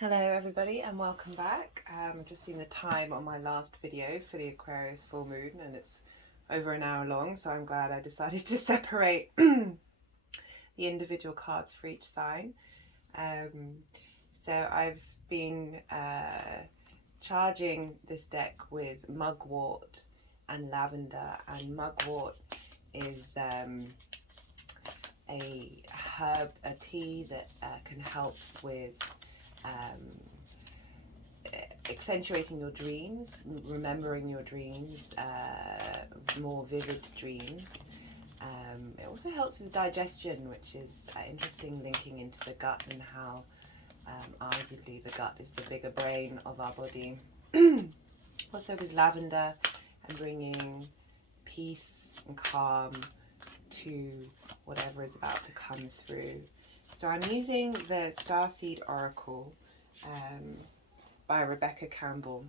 Hello everybody and welcome back. I've just seen the time on my last video for the Aquarius full moon and it's over an hour long, so I'm glad I decided to separate the individual cards for each sign. So I've been charging this deck with mugwort and lavender, and mugwort is a herb, a tea that can help with accentuating your dreams, remembering your dreams, more vivid dreams. It also helps with digestion, which is interesting, linking into the gut and how arguably the gut is the bigger brain of our body. Also with lavender and bringing peace and calm to whatever is about to come through. So I'm using the Starseed Oracle by Rebecca Campbell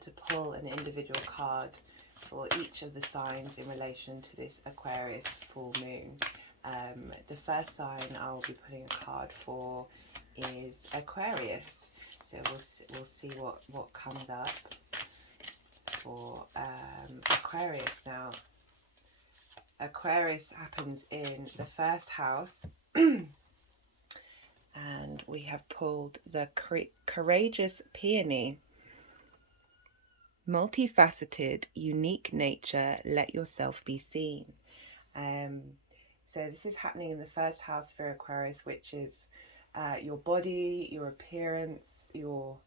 to pull an individual card for each of the signs in relation to this Aquarius full moon. The first sign I'll be putting a card for is Aquarius. So we'll see what comes up for Aquarius. Now, Aquarius happens in the first house. And we have pulled the Courageous Peony. Multifaceted, unique nature, let yourself be seen. So this is happening in the first house for Aquarius, which is your body, your appearance, your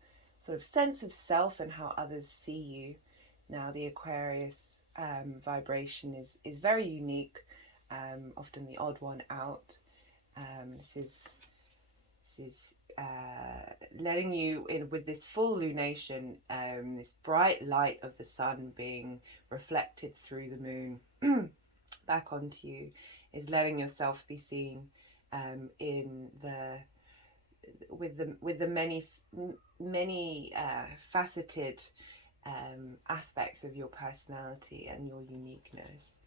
sort of sense of self and how others see you. Now the Aquarius vibration is very unique, often the odd one out. This is letting you in with this full lunation, this bright light of the sun being reflected through the moon back onto you, is letting yourself be seen in the with the many faceted aspects of your personality and your uniqueness,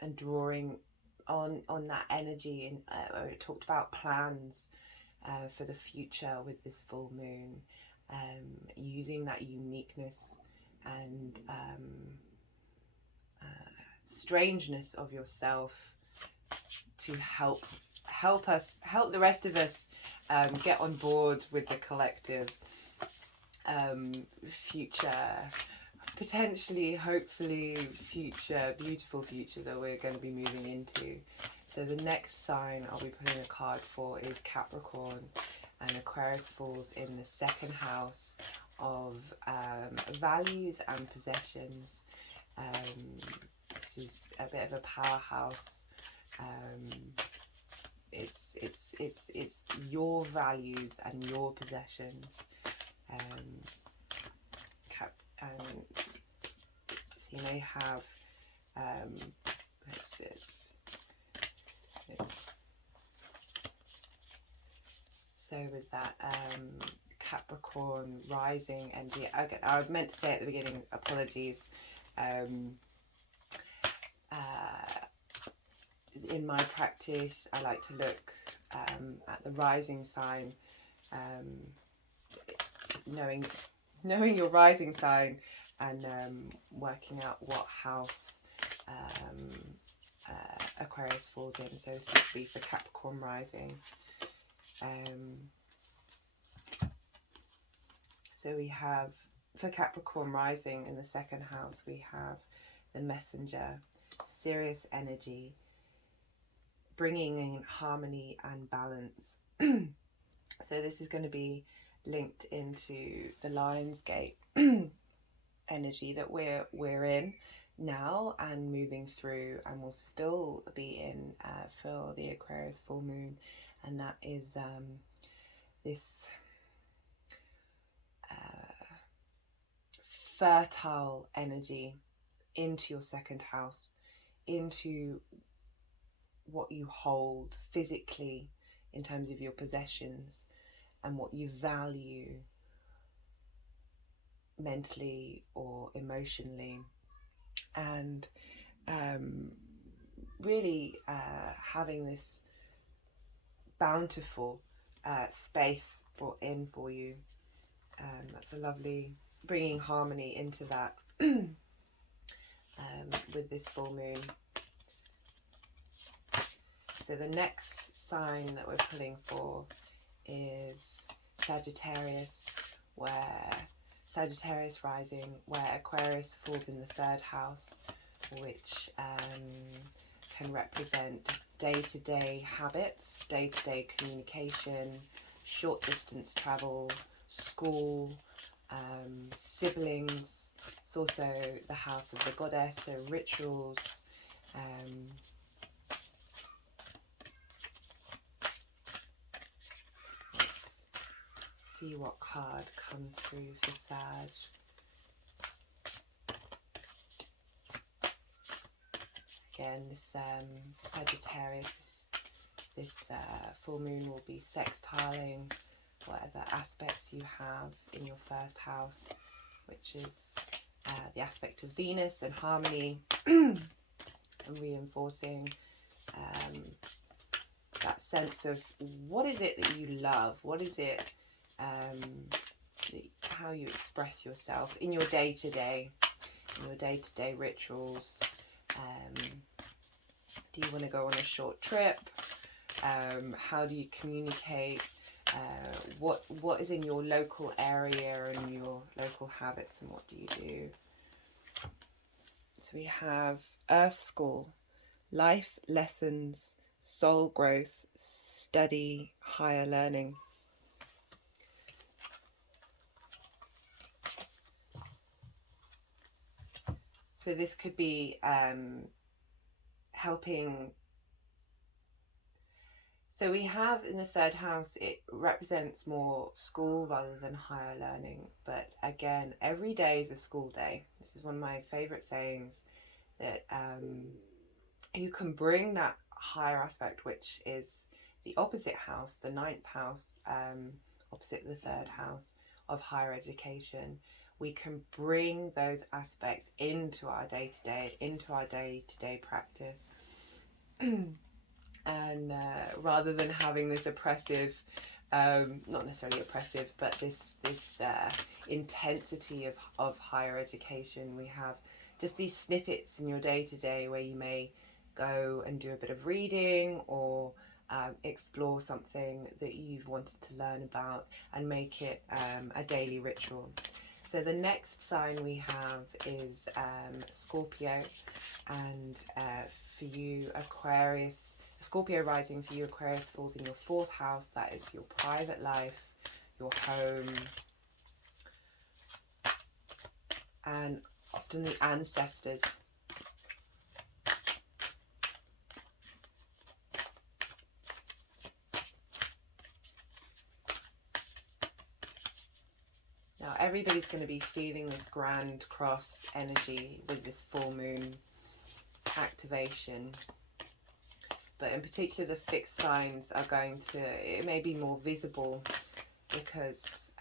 and drawing on that energy. And where it talked about plans for the future with this full moon, using that uniqueness and strangeness of yourself to help the rest of us get on board with the collective future, potentially, hopefully, beautiful future that we're going to be moving into. So the next sign I'll be putting a card for is Capricorn, and Aquarius falls in the second house of values and possessions. This is a bit of a powerhouse. It's your values and your possessions. So you may have so with that Capricorn rising, and again, I meant to say at the beginning, apologies. In my practice, I like to look at the rising sign, knowing your rising sign, and working out what house Aquarius falls in. So this would be for Capricorn rising. So we have, for Capricorn rising in the second house, we have the Messenger, serious energy, bringing in harmony and balance. So this is going to be linked into the Lionsgate energy that we're in now and moving through, and will still be in for the Aquarius full moon, and that is this fertile energy into your second house, into what you hold physically in terms of your possessions and what you value mentally or emotionally, and really having this bountiful space brought in for you. That's a lovely bringing harmony into that with this full moon. So the next sign that we're pulling for is Sagittarius, where Sagittarius rising, where Aquarius falls in the 3rd house, which can represent day-to-day habits, day-to-day communication, short distance travel, school, siblings. It's also the house of the goddess, so rituals. Let's see what card comes through for Sag. Again, this Sagittarius, this full moon will be sextiling whatever aspects you have in your 1st house, which is the aspect of Venus and harmony, and reinforcing that sense of what is it that you love, what is it, how you express yourself in your day-to-day rituals. Do you want to go on a short trip? How do you communicate? What is in your local area and your local habits, and what do you do? So we have Earth School, life lessons, soul growth, study, higher learning. So this could be helping. So we have in the 3rd house, it represents more school rather than higher learning. But again, every day is a school day. This is one of my favourite sayings, that you can bring that higher aspect, which is the opposite house, the 9th house, opposite the 3rd house of higher education. We can bring those aspects into our day-to-day, into our day-to-day practice. And rather than having this oppressive, not necessarily oppressive, but this intensity of higher education, we have just these snippets in your day-to-day where you may go and do a bit of reading, or explore something that you've wanted to learn about, and make it a daily ritual. So the next sign we have is Scorpio, and for you Aquarius, Scorpio rising for you, Aquarius falls in your 4th house. That is your private life, your home, and often the ancestors. Now everybody's going to be feeling this grand cross energy with this full moon activation. But in particular, the fixed signs are going to, it may be more visible because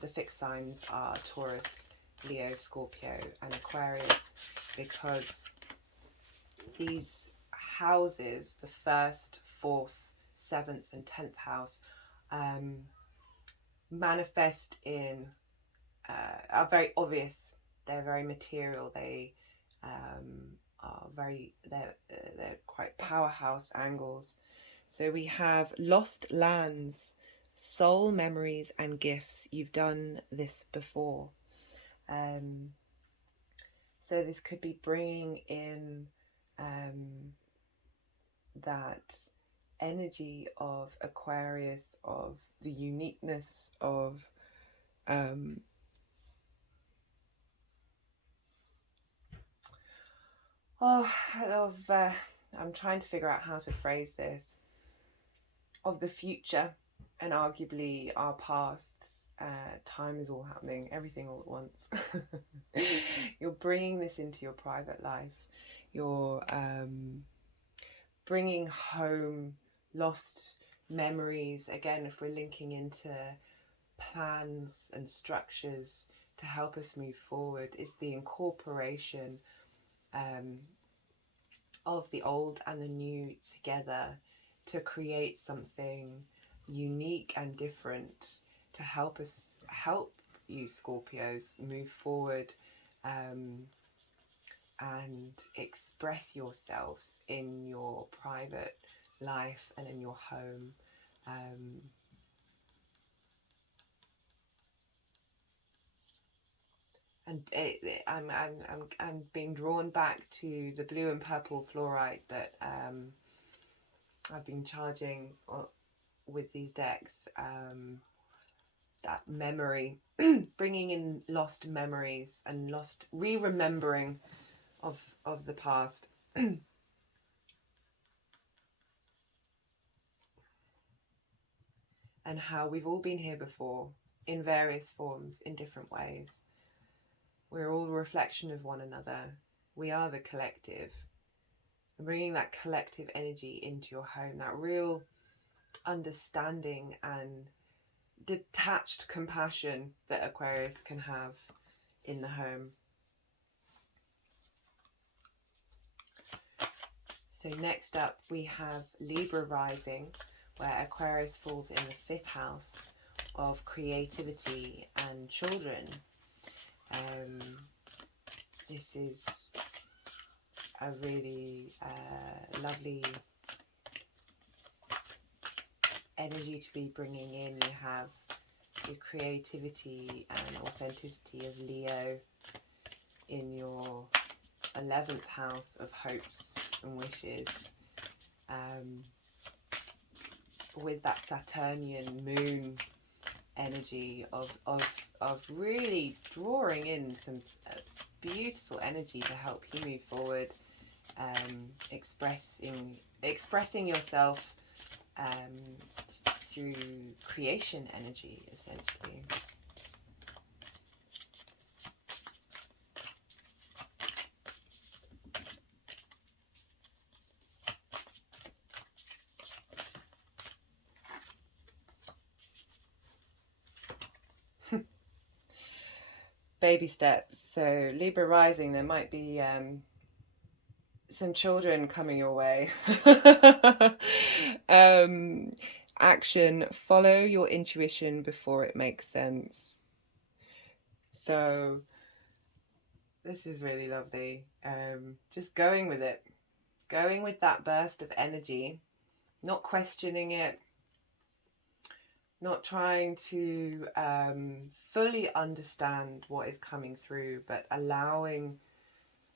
the fixed signs are Taurus, Leo, Scorpio and Aquarius, because these houses, the 1st, 4th, 7th and 10th house, manifest in, are very obvious. They're very material. They are very, they're quite powerhouse angles. So we have lost lands, soul memories and gifts. You've done this before. So this could be bringing in that energy of Aquarius, of the uniqueness of I'm trying to figure out how to phrase this, of the future and arguably our past. Time is all happening, everything all at once. You're bringing this into your private life. You're bringing home lost memories. Again, if we're linking into plans and structures to help us move forward, it's the incorporation of the old and the new together to create something unique and different to help you Scorpios move forward, and express yourselves in your private life and in your home. And I'm being drawn back to the blue and purple fluorite that I've been charging with these decks. That memory, bringing in lost memories and lost re-remembering of the past. And how we've all been here before in various forms, in different ways. We're all a reflection of one another. We are the collective. And bringing that collective energy into your home, that real understanding and detached compassion that Aquarius can have in the home. So next up we have Libra rising, where Aquarius falls in the 5th house of creativity and children. This is a really lovely energy to be bringing in. You have your creativity and authenticity of Leo in your 11th house of hopes and wishes, with that Saturnian moon energy of really drawing in some beautiful energy to help you move forward, expressing yourself through creation energy, essentially. Baby steps. So Libra rising, there might be some children coming your way. Action, follow your intuition before it makes sense. So this is really lovely. Just going with it, going with that burst of energy, not questioning it, not trying to fully understand what is coming through, but allowing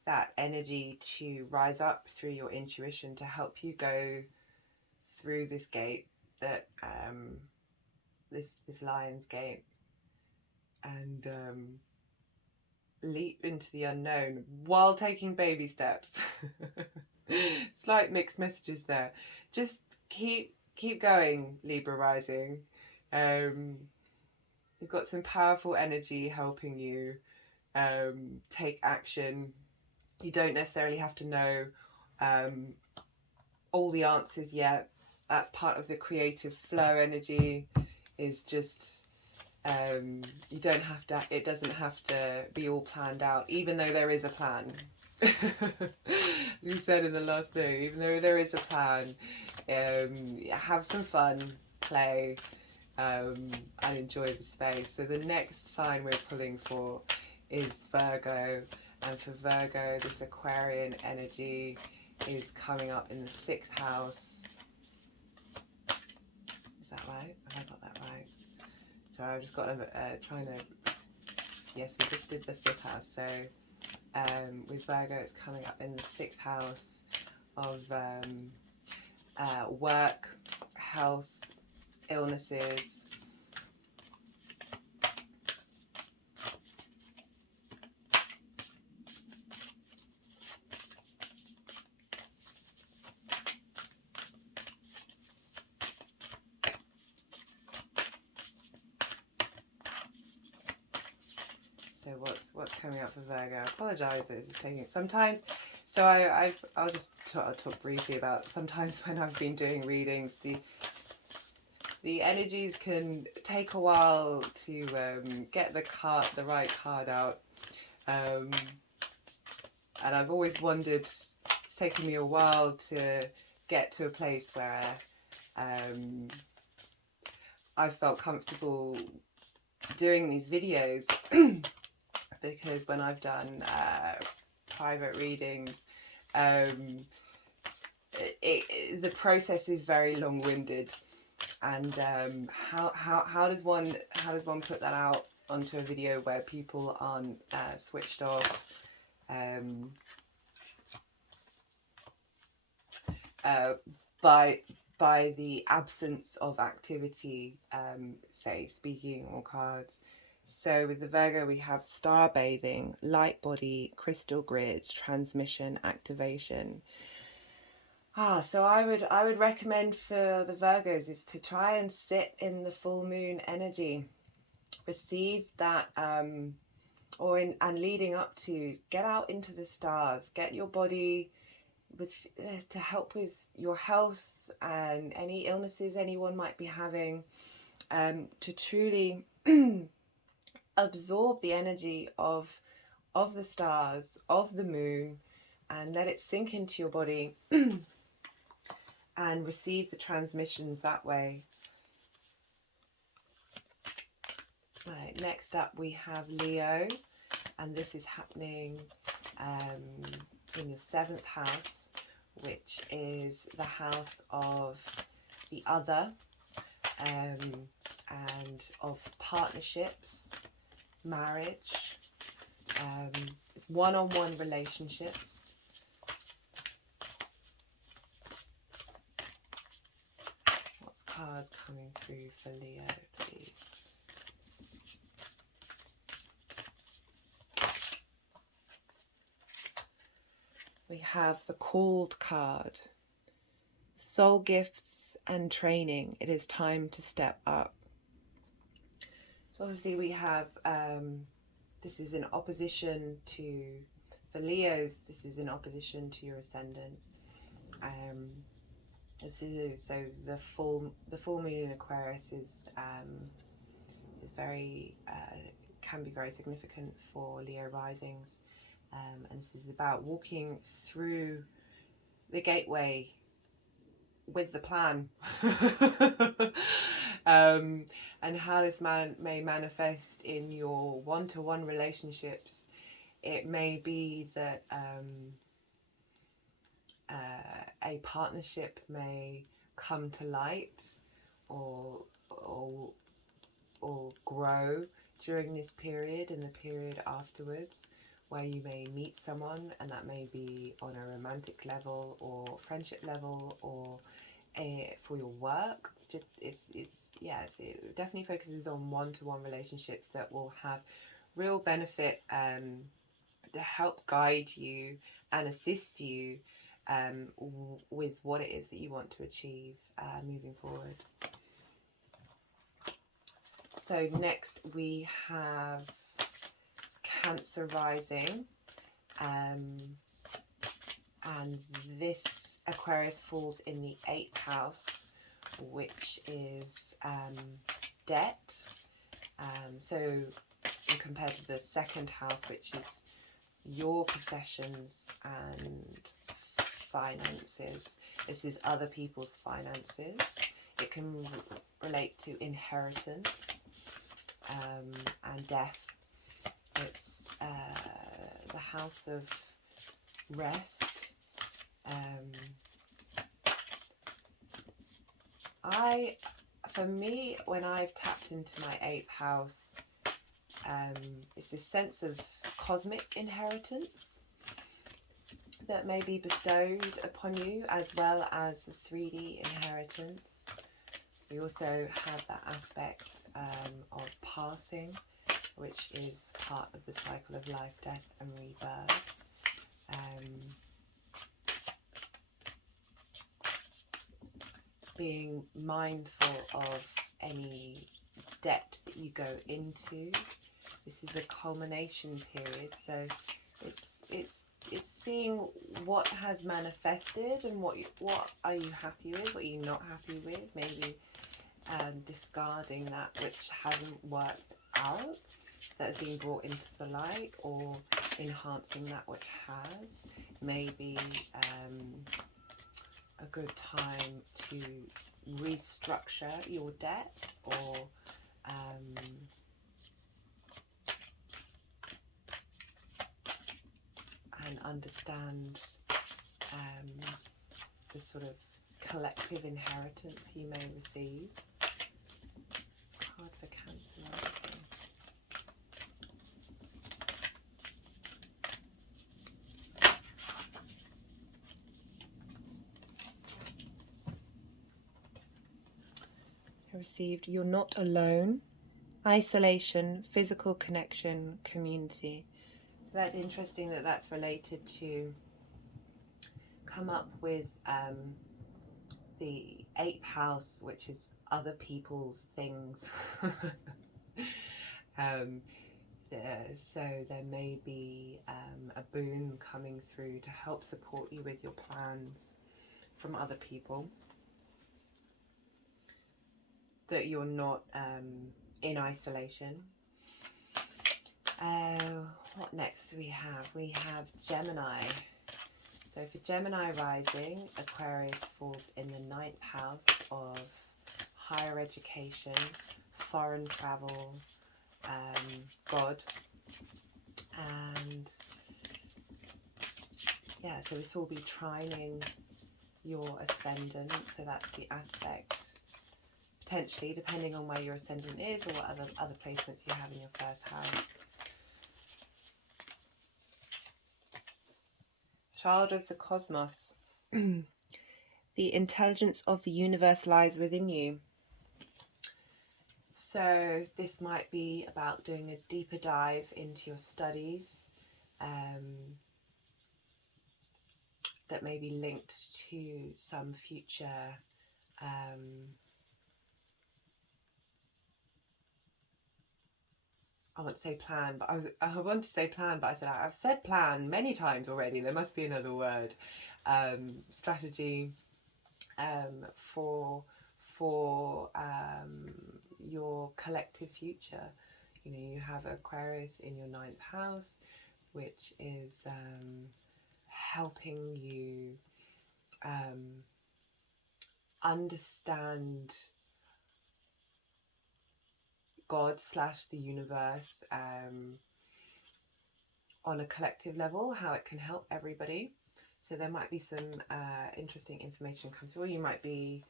that energy to rise up through your intuition to help you go through this gate, that this lion's gate, and leap into the unknown while taking baby steps. Slight mixed messages there. Just keep going, Libra rising. You've got some powerful energy helping you take action. You don't necessarily have to know all the answers yet. That's part of the creative flow energy, is just you don't have to, it doesn't have to be all planned out, even though there is a plan. You said in the last thing, even though there is a plan, have some fun, play, and enjoy the space. So the next sign we're pulling for is Virgo, and for Virgo, this Aquarian energy is coming up in the 6th house. Is that right? Have I got that right? Sorry, I've just got trying to, yes, we just did the 5th house. So with Virgo, it's coming up in the 6th house of work, health, illnesses. So what's coming up for Virgo? I apologise that it's taking sometimes. So I'll talk briefly about sometimes when I've been doing readings, the energies can take a while to get the right card out, and I've always wondered. It's taken me a while to get to a place where I've felt comfortable doing these videos because when I've done private readings, the process is very long-winded, and how does one put that out onto a video where people aren't switched off by the absence of activity, say speaking or cards. So with the Virgo, we have star bathing, light body, crystal grid, transmission, activation. So I would recommend for the Virgos is to try and sit in the full moon energy, receive that, and leading up to, get out into the stars, get your body to help with your health and any illnesses anyone might be having, to truly absorb the energy of the stars, of the moon, and let it sink into your body and receive the transmissions that way. Right, next up we have Leo, and this is happening in your 7th house, which is the house of the other, and of partnerships, marriage, it's one-on-one relationships. What's cards coming through for Leo, please? We have the Called card. Soul gifts and training. It is time to step up. So obviously we have, this is in opposition to, for Leos, this is in opposition to your Ascendant. So the full moon in Aquarius is very, can be very significant for Leo risings. And this is about walking through the gateway with the plan. And how this may manifest in your one-to-one relationships. It may be that a partnership may come to light or grow during this period and the period afterwards, where you may meet someone, and that may be on a romantic level or friendship level or for your work. It definitely focuses on one-to-one relationships that will have real benefit to help guide you and assist you with what it is that you want to achieve moving forward. So next we have Cancer rising, and this Aquarius falls in the 8th house, which is debt. So compared to the 2nd house, which is your possessions and finances, this is other people's finances. It can relate to inheritance and death. It's the house of rest. For me, when I've tapped into my 8th house, it's this sense of cosmic inheritance that may be bestowed upon you, as well as the 3D inheritance. We also have that aspect of passing, which is part of the cycle of life, death and rebirth. Being mindful of any depth that you go into. This is a culmination period, so it's seeing what has manifested and what are you happy with, what are you not happy with, maybe discarding that which hasn't worked out, that has been brought into the light, or enhancing that which has. Maybe a good time to restructure your debt, or and understand the sort of collective inheritance you may receive. Card for Cancer rising. I received, you're not alone. Isolation, physical connection, community. So that's interesting that that's related to come up with the 8th house, which is other people's things. So there may be a boon coming through to help support you with your plans from other people. That you're not in isolation. What next do we have? We have Gemini. So for Gemini rising, Aquarius falls in the 9th house of higher education, foreign travel, God. And yeah, so this will be trining your Ascendant. So that's the aspect, potentially, depending on where your Ascendant is or what other placements you have in your first house. Child of the cosmos. The intelligence of the universe lies within you. So this might be about doing a deeper dive into your studies that may be linked to some future I want to say plan, but I want to say plan, but I said I've said plan many times already. There must be another word. Strategy for your collective future. You know, you have Aquarius in your 9th house, which is helping you understand God / the universe on a collective level, how it can help everybody. So there might be some interesting information come through. You might be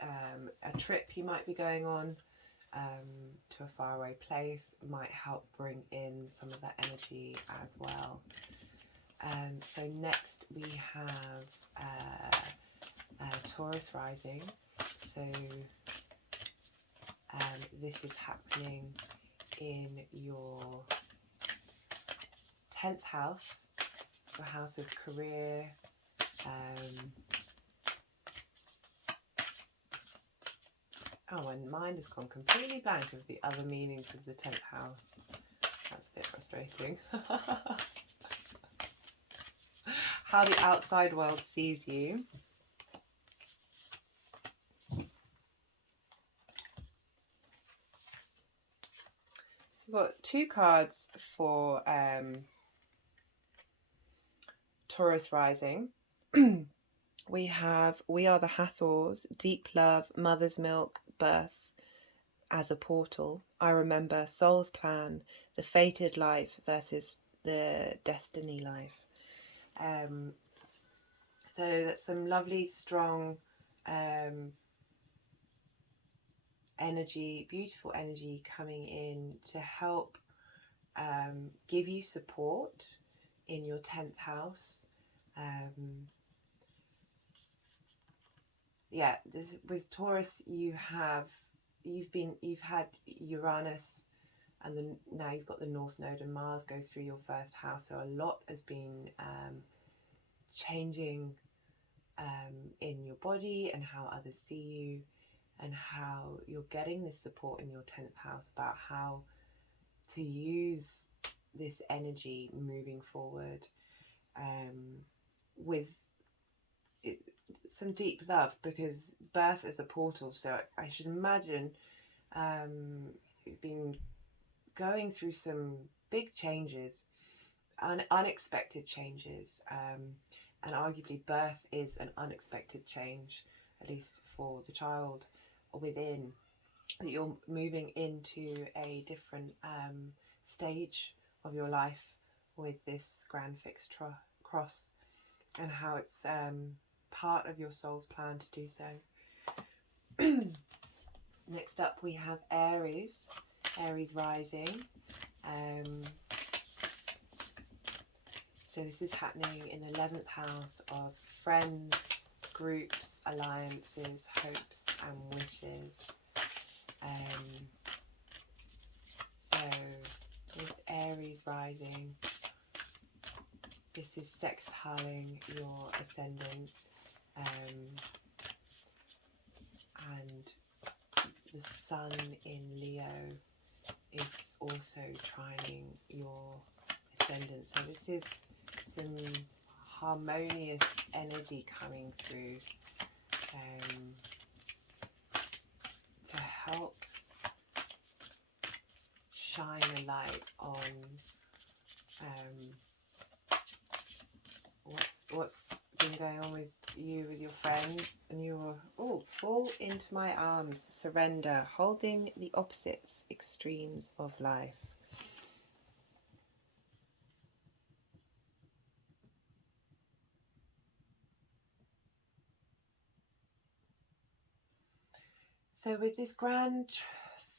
a trip you might be going on to a faraway place might help bring in some of that energy as well. So next we have Taurus rising. So this is happening in your 10th house, your house of career, oh, my mind has gone completely blank of the other meanings of the 10th house. That's a bit frustrating. How the outside world sees you. So we've got 2 cards for Taurus rising. We have We Are the Hathors, Deep Love, Mother's Milk, Birth as a Portal. I Remember, Soul's Plan, The Fated Life versus the Destiny Life. So that's some lovely, strong energy, beautiful energy coming in to help give you support in your 10th house. Yeah, with Taurus you've had Uranus, and then now you've got the North Node and Mars go through your first house. So a lot has been changing in your body and how others see you, and how you're getting this support in your 10th house about how to use this energy moving forward with some deep love, because birth is a portal. So I should imagine you've been going through some big changes, unexpected changes, and arguably birth is an unexpected change. at least for the child within, that you're moving into a different stage of your life with this grand fixed cross, and how it's part of your soul's plan to do so. Next up we have Aries, Aries rising. So this is happening in the 11th house of friends, groups, alliances, hopes and wishes. So with Aries rising, this is sextiling your ascendant, and the sun in Leo is also trining your ascendant. So this is some harmonious energy coming through to help shine a light on what's been going on with you, with your friends, and you will fall into my arms, surrender, holding the opposites extremes of life. So with this grand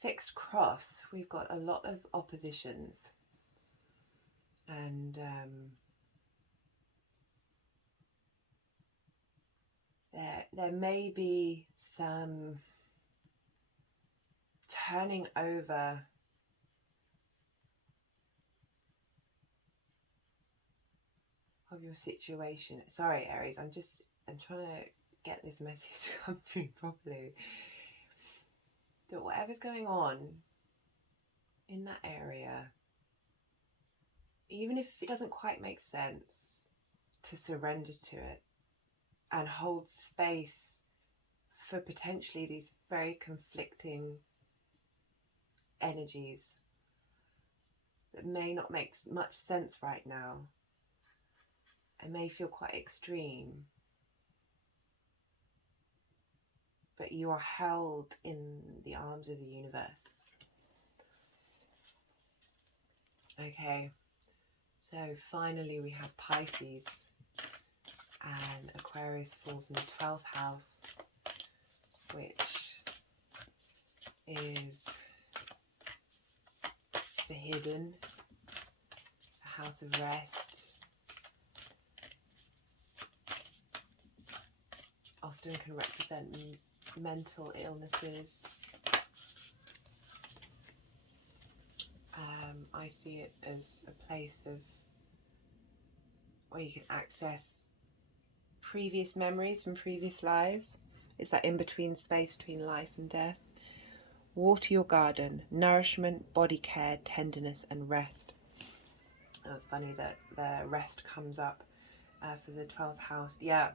fixed cross, we've got a lot of oppositions, and there may be some turning over of your situation. Sorry, Aries, I'm trying to get this message to come through properly. That whatever's going on in that area, even if it doesn't quite make sense, to surrender to it and hold space for potentially these very conflicting energies that may not make much sense right now and may feel quite extreme, but you are held in the arms of the universe. Okay, so finally we have Pisces, and Aquarius falls in the 12th house, which is the hidden, a house of rest, often can represent mental illnesses. I see it as a place of where you can access previous memories from previous lives. It's that in-between space between life and death. Water your garden, nourishment, body care, tenderness and rest. Oh, it's funny that the rest comes up for the 12th house. Yeah,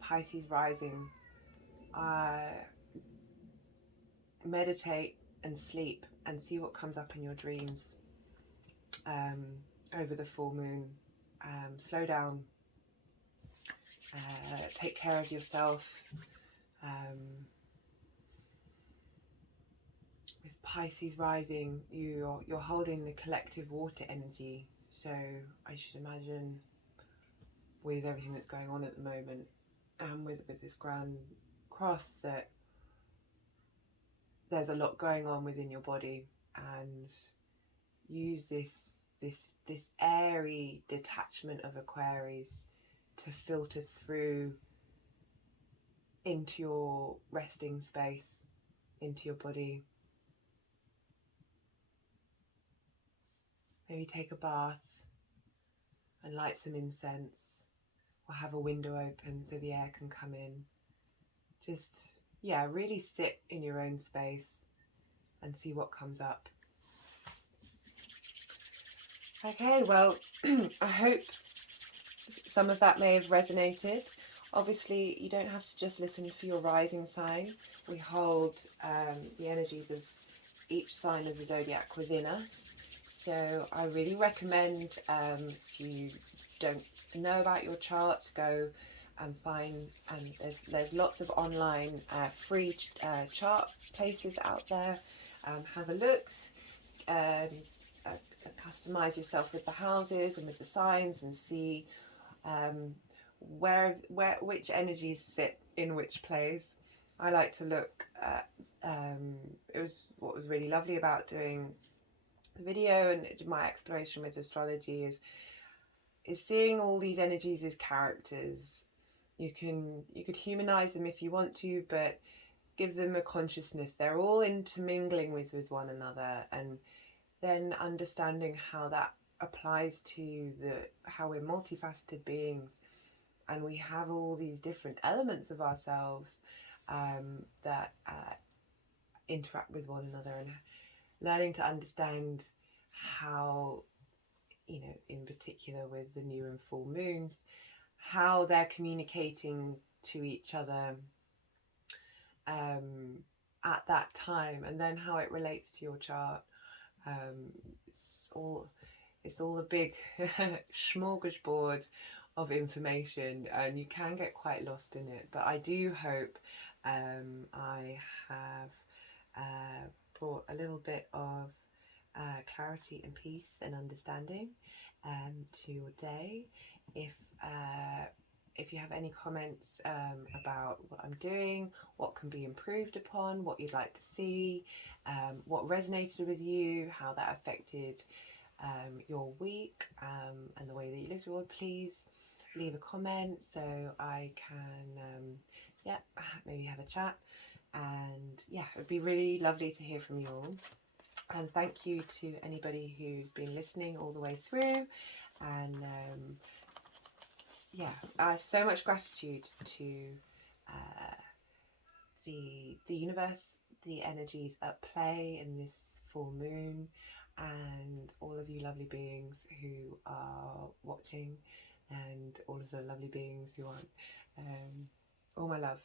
Pisces rising. Meditate and sleep and see what comes up in your dreams over the full moon. Slow down, take care of yourself. With Pisces rising, you're holding the collective water energy, so I should imagine with everything that's going on at the moment, and with this grand cross, that there's a lot going on within your body, and use this airy detachment of Aquarius to filter through into your resting space, into your body. Maybe take a bath and light some incense, or have a window open so the air can come in. Just, yeah, really sit in your own space and see what comes up. Okay, well, I hope some of that may have resonated. Obviously, you don't have to just listen for your rising sign. We hold the energies of each sign of the zodiac within us. So I really recommend, if you don't know about your chart, to go and find, and there's lots of online free chart places out there. Have a look, customize yourself with the houses and with the signs, and see which energies sit in which place. I like to look at it was what was really lovely about doing the video and my exploration with astrology is seeing all these energies as characters. You could humanize them if you want to, but give them a consciousness. They're all intermingling with one another, and then understanding how that applies to how we're multifaceted beings, and we have all these different elements of ourselves that interact with one another, and learning to understand how, you know, in particular with the new and full moons, how they're communicating to each other at that time, and then how it relates to your chart. It's all a big smorgasbord of information, and you can get quite lost in it. But I do hope I have brought a little bit of clarity and peace and understanding to your day. If you have any comments about what I'm doing, what can be improved upon, what you'd like to see, what resonated with you, how that affected your week and the way that you looked at it, please leave a comment so I can maybe have a chat. And yeah, it would be really lovely to hear from you all. And thank you to anybody who's been listening all the way through. And so much gratitude to the universe, the energies at play in this full moon, and all of you lovely beings who are watching, and all of the lovely beings who aren't. All my love.